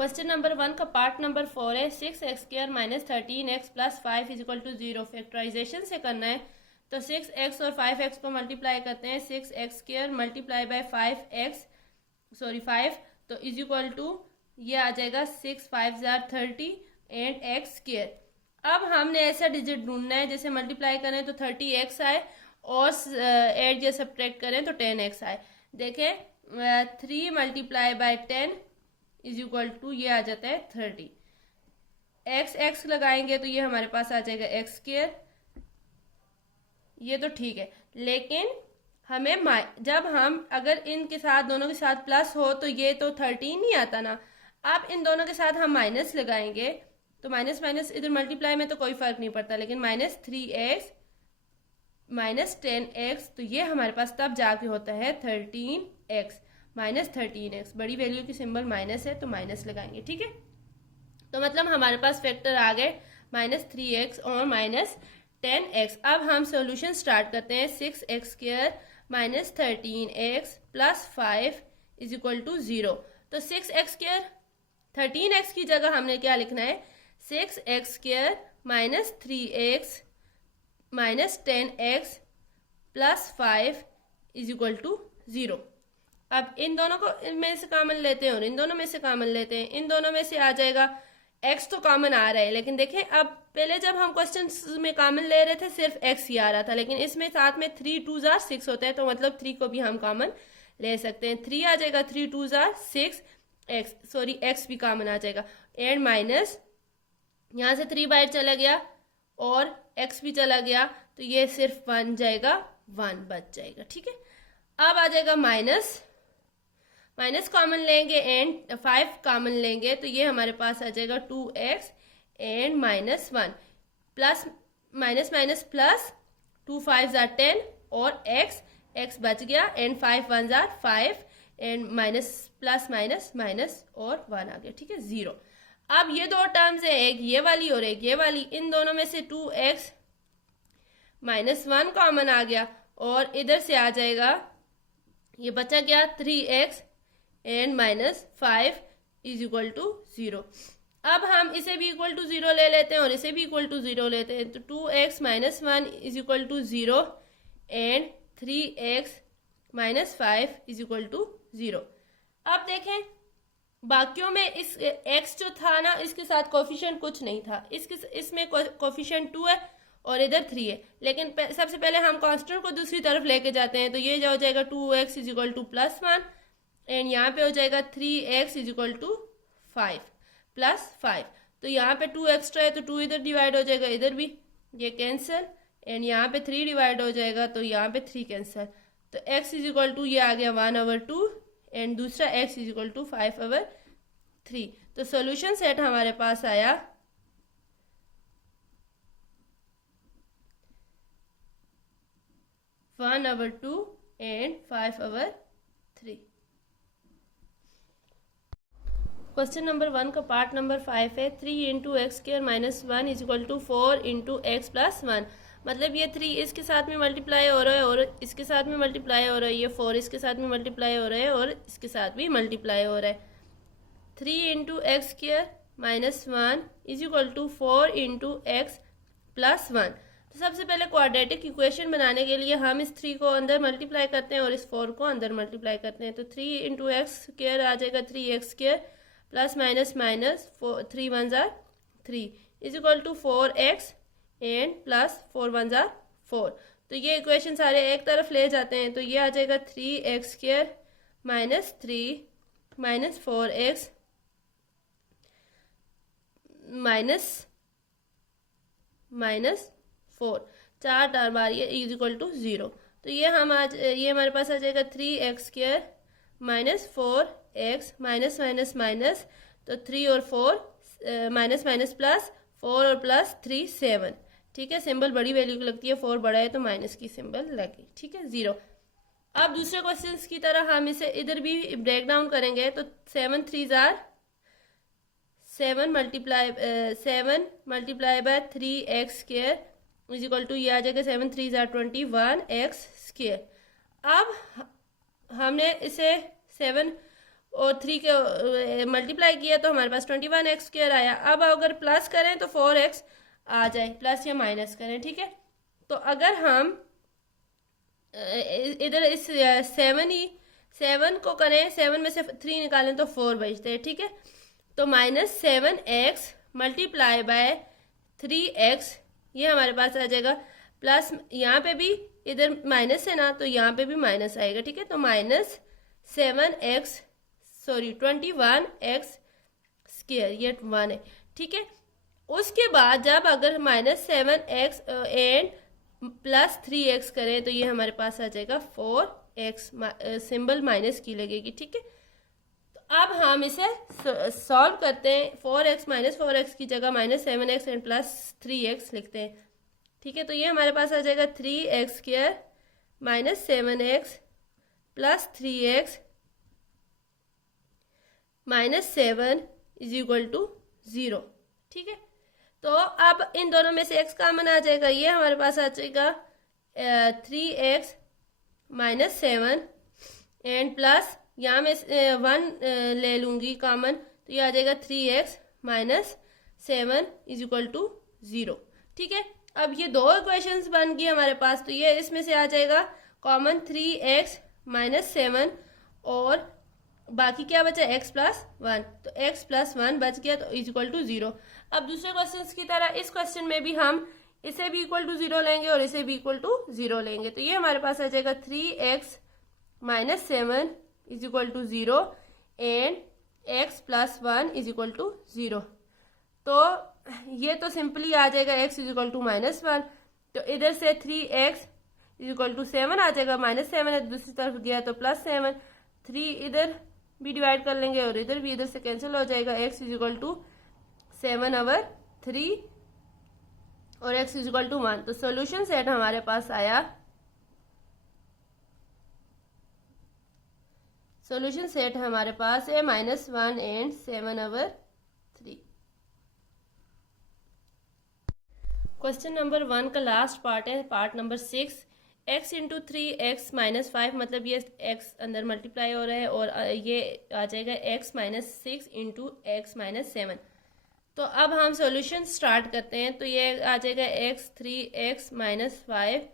Question number 1 का part number 4 है 6x² minus 13x plus 5 is equal to 0। Factorization से करना है तो 6x और 5x को मल्टीप्लाई करते हैं 6x² मल्टीप्लाई बाय 5 तो इज इक्वल टू ये आ जाएगा 6 5 30 एंड x²। अब हमने ऐसा डिजिट ढूंढना है जैसे मल्टीप्लाई करें तो 30x आए और एड या सब्ट्रैक्ट करें तो 10x आए। देखें 3 multiply by 10 is equal to ये आ जाता है 30। x लगाएंगे तो ये हमारे पास आ जाएगा x²। ये तो ठीक है, लेकिन हमें जब हम अगर इनके साथ दोनों के साथ प्लस हो तो ये तो 13 नहीं आता ना। अब इन दोनों के साथ हम माइनस लगाएंगे तो माइनस माइनस इधर मल्टीप्लाई में तो कोई फर्क नहीं पड़ता, लेकिन माइनस 3x माइनस 10x तो ये हमारे पास तब जाके होता है 13x माइनस 13x। बड़ी वैल्यू की सिंबल माइनस है तो माइनस लगाएंगे, ठीक है। तो मतलब हमारे पास फैक्टर आ गए माइनस 3x और माइनस 10x। अब हम सॉल्यूशन स्टार्ट करते हैं 6x² minus 13x plus 5 is equal to 0। तो 6x² 13x की जगह हमने क्या लिखना है 6x² minus 3x minus 10x plus 5 is equal to 0। अब इन दोनों को में से कॉमन लेते हैं और इन दोनों में से कॉमन लेते हैं। इन दोनों में से आ जाएगा x तो कॉमन आ रहा है, लेकिन देखें अब पहले जब हम क्वेश्चन में कॉमन ले रहे थे सिर्फ x ही आ रहा था, लेकिन इसमें साथ में 3 2 6 होता है तो मतलब 3 को भी हम कॉमन ले सकते हैं। 3 आ जाएगा 3 2 6 x भी कॉमन आ जाएगा एंड माइनस यहाँ से 3 बाहर चला गया और x भी चला गया तो ये सिर्फ 1 जाएगा 1 बच जाएगा, ठीक है। अब आ जाएगा माइनस कॉमन लेंगे एंड 5 कॉमन लेंगे तो ये हमारे पास आ जाएगा 2x and minus 1 plus minus minus plus 2 5 10 और x बच गया and 5 1 5 and minus plus minus minus और 1 आ गया, ठीक है 0। अब ये दो टर्म्स है, एक ये वाली और एक ये वाली, इन दोनों में से 2x माइनस 1 कॉमन आ गया और इधर से आ जाएगा ये बचा गया 3x and minus 5 is equal to 0। अब हम इसे भी इक्वल टू 0 ले लेते हैं और इसे भी इक्वल टू 0 लेते हैं तो 2x minus 1 is equal to 0 and 3x minus 5 is equal to 0। अब देखें बाकियों में इस x जो था ना इसके साथ कोफिशिएंट कुछ नहीं था, इसमें कोफिशिएंट 2 है और इधर 3 है, लेकिन सबसे पहले हम कांस्टेंट को दूसरी तरफ लेके जाते हैं तो ये हो जाएगा 2x is equal to plus 1 and यहाँ पे हो जाएगा 3x is equal to 5 plus 5। तो यहाँ पे 2 एक्स्ट्रा है तो 2 इधर डिवाइड हो जाएगा, इधर भी ये कैंसिल एंड यहाँ पे 3 डिवाइड हो जाएगा तो यहाँ पे 3 कैंसिल। तो x इज इक्वल टू ये आ गया 1/2 एंड दूसरा x इज इक्वल टू 5/3। तो सॉल्यूशन सेट हमारे पास आया 1/2 एंड 5/3। क्वेश्चन नंबर 1 का पार्ट नंबर 5 है 3 into x² minus 1 is equal to 4 into x plus 1। मतलब ये 3 इसके साथ में मल्टीप्लाई हो रहा है और इसके साथ में मल्टीप्लाई हो रहा है, ये 4 इसके साथ में मल्टीप्लाई हो रहा है और इसके साथ भी मल्टीप्लाई हो रहा है। 3 into x² minus 1 is equal to 4 into x plus 1। तो सबसे पहले क्वाड्रेटिक इक्वेशन बनाने के लिए हम इस 3 को अंदर मल्टीप्लाई करते हैं और इस 4 को अंदर मल्टीप्लाई करते हैं। तो 3 इंटू x² आ जाएगा 3x² plus minus minus 3 1 3 is equal to 4x and plus 4 1 4। तो ये इक्वेशन सारे एक तरफ ले जाते हैं तो ये आ जाएगा 3x² minus 3 minus 4x minus 4 4 term आ रही है इज इक्वल टू 0। तो ये हमारे पास आ जाएगा 3x² minus 4x minus minus minus तो 3 और 4 माइनस माइनस प्लस 4 और प्लस 3 7, ठीक है। सिंबल बड़ी वैल्यू की लगती है, 4 बड़ा है तो माइनस की सिंबल लगी, ठीक है 0। अब दूसरे क्वेश्चन की तरह हम इसे इधर भी ब्रेक डाउन करेंगे तो 7 3 7 multiply by 3x² is equal to ये आ जाएगा 7 3 21x²। अब हमने इसे 7 और 3 के मल्टीप्लाई किया तो हमारे पास 21x² आया। अब अगर प्लस करें तो 4x आ जाए, प्लस या माइनस करें, ठीक है। तो अगर हम इधर इस 7 को करें, 7 में से 3 निकालें तो 4 बचते हैं, ठीक है। तो -7x मल्टीप्लाई बाय 3x, ये हमारे पास आ जाएगा। प्लस यहाँ पे भी इधर माइनस है ना, तो यहाँ पे भी माइनस आएगा, ठीक है। तो -21x², ये 1 है, ठीक है। उसके बाद जब अगर -7x एंड +3x करें तो ये हमारे पास आ जाएगा 4x, सिंबल माइनस की लगेगी, ठीक है। तो अब हम इसे सॉल्व करते हैं। 4x -4x की जगह -7x एंड +3x लिखते हैं, ठीक है। तो ये हमारे पास आ जाएगा 3x² -7x +3x -7 = 0, ठीक है। तो अब इन दोनों में से x कॉमन आ जाएगा, ये हमारे पास आ जाएगा 3x -7 एंड प्लस यहाँ में 1 ले लूँगी कॉमन, तो ये आ जाएगा 3x -7 = 0, ठीक है। अब ये दो इक्वेशंस बन गई हमारे पास, तो ये इसमें से आ जाएगा कॉमन 3x -7 और बाकी क्या बचा x + 1, तो x + 1 बच गया, तो = 0। अब दूसरे क्वेश्चन की तरह इस क्वेश्चन में भी हम इसे भी =0 लेंगे और इसे भी =0 लेंगे। तो ये हमारे पास आ जाएगा 3x -7 = 0 एंड x + 1 = 0। तो ये तो सिंपली आ जाएगा x = -1, तो इधर से 3x = 7 आ जाएगा, -7 है, दूसरी तरफ गया तो +7, 3 इधर भी डिवाइड कर लेंगे और इधर भी, इधर से कैंसिल हो जाएगा। x = 7/3 और x = 1। तो सॉल्यूशन सेट हमारे पास आया, सॉल्यूशन सेट हमारे पास है -1 एंड 7/3। क्वेश्चन नंबर 1 का लास्ट पार्ट है, पार्ट नंबर 6। x × 3x - 5, मतलब ये x अंदर मल्टीप्लाई हो रहा है और ये आ जाएगा x - 6 × x - 7। तो अब हम सॉल्यूशन स्टार्ट करते हैं। तो ये आ जाएगा x 3x - 5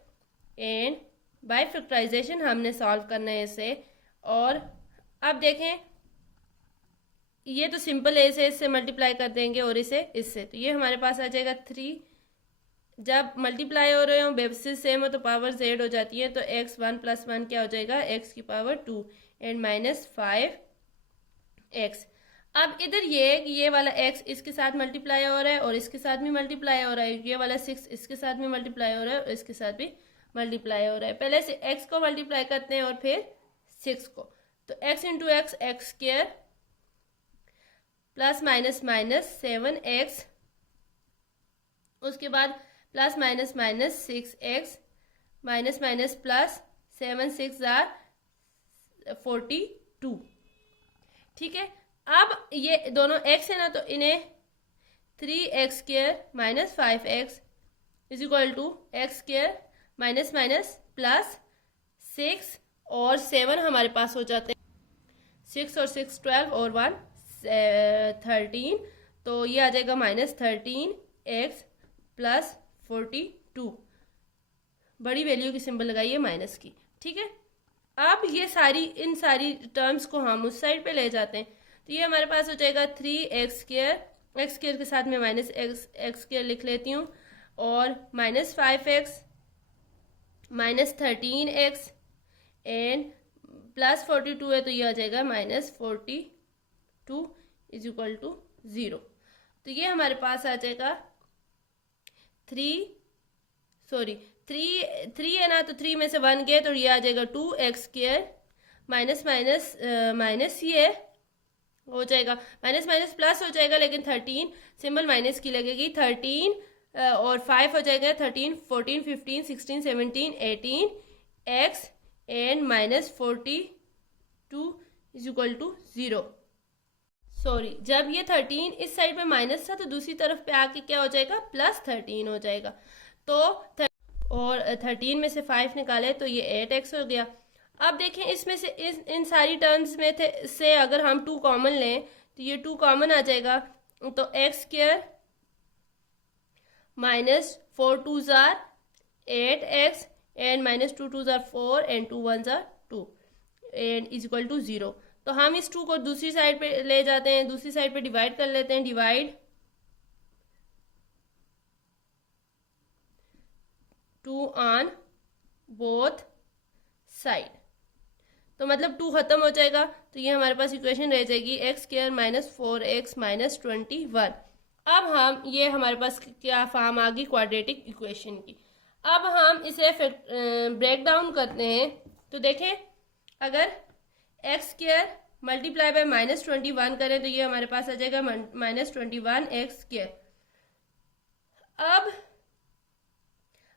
and by factorization हमने सॉल्व करना है इसे। और अब देखें, ये तो सिंपल है, इसे इससे मल्टीप्लाई कर देंगे और इसे इससे, तो ये हमारे पास आ जाएगा 3। जब मल्टीप्लाई हो रहे हो, बेसिस सेम हो तो पावर z हो जाती है, तो x 1 + 1 क्या हो जाएगा, x⁻2 एंड -5x। अब इधर ये वाला x इसके साथ मल्टीप्लाई हो रहा है और इसके साथ भी मल्टीप्लाई हो रहा है, ये वाला 6 इसके साथ भी मल्टीप्लाई हो रहा है और इसके साथ भी मल्टीप्लाई हो रहा है। पहले से x को मल्टीप्लाई करते हैं और फिर 6 को, तो x × x x² + -7x, उसके बाद +- -6x -+ 7 6 = 42, ठीक है। अब ये दोनों x है ना, तो इन्हें 3x² - 5x = x² -+ 6 और 7 हमारे पास हो जाते हैं, 6 और 6 12 और 1 13, तो ये आ जाएगा -13x + 42। बड़ी वैल्यू की सिंबल लगाइए माइनस की, ठीक है। अब ये इन सारी टर्म्स को हम उस साइड पे ले जाते हैं, तो ये हमारे पास हो जाएगा 3x², x² के साथ में -x² लिख लेती हूँ, और -5x -13x एंड +42 है, तो ये आ जाएगा -42 = 0। तो ये हमारे पास आ जाएगा 3 है ना, तो 3 में से 1 गया तो ये आ जाएगा 2x² माइनस ये हो जाएगा, माइनस प्लस हो जाएगा, लेकिन 13 सिंबल माइनस की लगेगी, 13 और 5 हो जाएगा 13 14 15 16 17 18 x एंड -42 = 0। सॉरी, जब ये 13 इस साइड में माइनस था तो दूसरी तरफ पे आके क्या हो जाएगा, +13 हो जाएगा। तो और 13 में से 5 निकाले तो ये 8x हो गया। अब देखें इसमें से इन सारी टर्म्स में से अगर हम 2 कॉमन लें तो ये 2 कॉमन आ जाएगा, तो एक्स स्क्वायर माइनस 4 2 जार 8x एंड माइनस 2 2 जार 4 एंड 2 1 जार 2 एंड इज इक्वल टू 0। तो हम इस 2 को दूसरी साइड पे ले जाते हैं, दूसरी साइड पे डिवाइड कर लेते हैं, डिवाइड 2 ऑन बोथ साइड, तो मतलब 2 खत्म हो जाएगा, तो ये हमारे पास इक्वेशन रह जाएगी x square minus 4x minus 21। अब हम ये हमारे पास क्या फॉर्म आ गई क्वाड्रेटिक इक्वेशन की। अब हम इसे ब्रेक डाउन करते हैं, तो देखें अगर x square multiply by minus 21 करें तो ये हमारे पास आ जाएगा माइनस 21 एक्स स्क्वायर। अब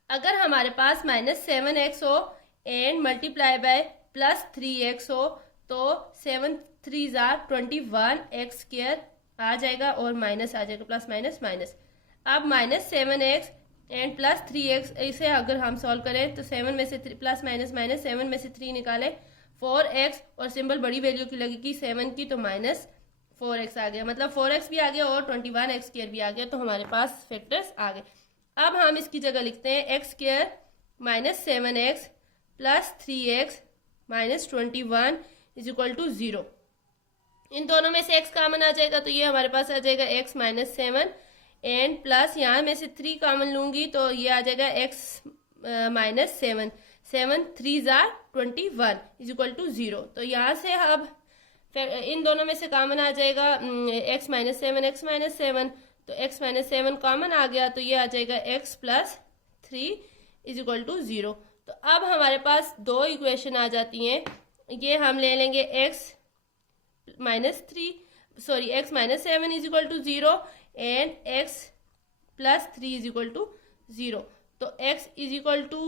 अगर हमारे पास माइनस 7x हो and multiply by plus 3x हो तो 7 3 जार 21 एक्स स्क्वायर आ जाएगा और माइनस आ जाएगा, प्लस माइनस माइनस। अब minus 7x and plus 3x, इसे अगर हम सॉल्व करें तो 7 में से प्लस माइनस माइनस 7 में से 3 निकाले 4x और सिंबल बड़ी वैल्यू की लगेगी 7 की, तो माइनस 4x आ गया, मतलब 4x भी आ गया और 21x स्क्वायर भी आ गया, तो हमारे पास फैक्टर्स आ गए। अब हम इसकी जगह लिखते हैं x square minus 7x plus 3x minus 21 is equal to 0। इन दोनों में से x कॉमन आ जाएगा तो ये हमारे पास आ जाएगा x माइनस 7 एंड प्लस यहाँ में से 3 कॉमन लूंगी तो ये आ जाएगा x माइनस 7 7 3 जार 21 इज इक्वल टू 0। तो यहाँ से अब इन दोनों में से कॉमन आ जाएगा x माइनस 7 तो x माइनस 7 कॉमन आ गया तो ये आ जाएगा x plus 3 is equal to 0। तो अब हमारे पास 2 इक्वेशन आ जाती हैं, ये हम ले लेंगे x minus 7 is equal to 0 and x plus 3 is equal to 0। तो x is equal to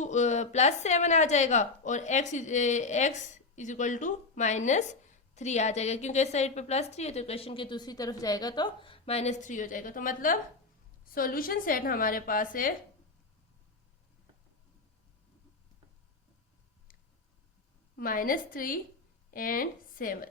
plus 7 आ जाएगा और x is equal to minus 3 आ जाएगा, क्योंकि इस साइड पे प्लस 3 है तो इक्वेशन की दूसरी तरफ जाएगा तो माइनस 3 हो जाएगा। तो मतलब सॉल्यूशन सेट हमारे पास है -3 and 7।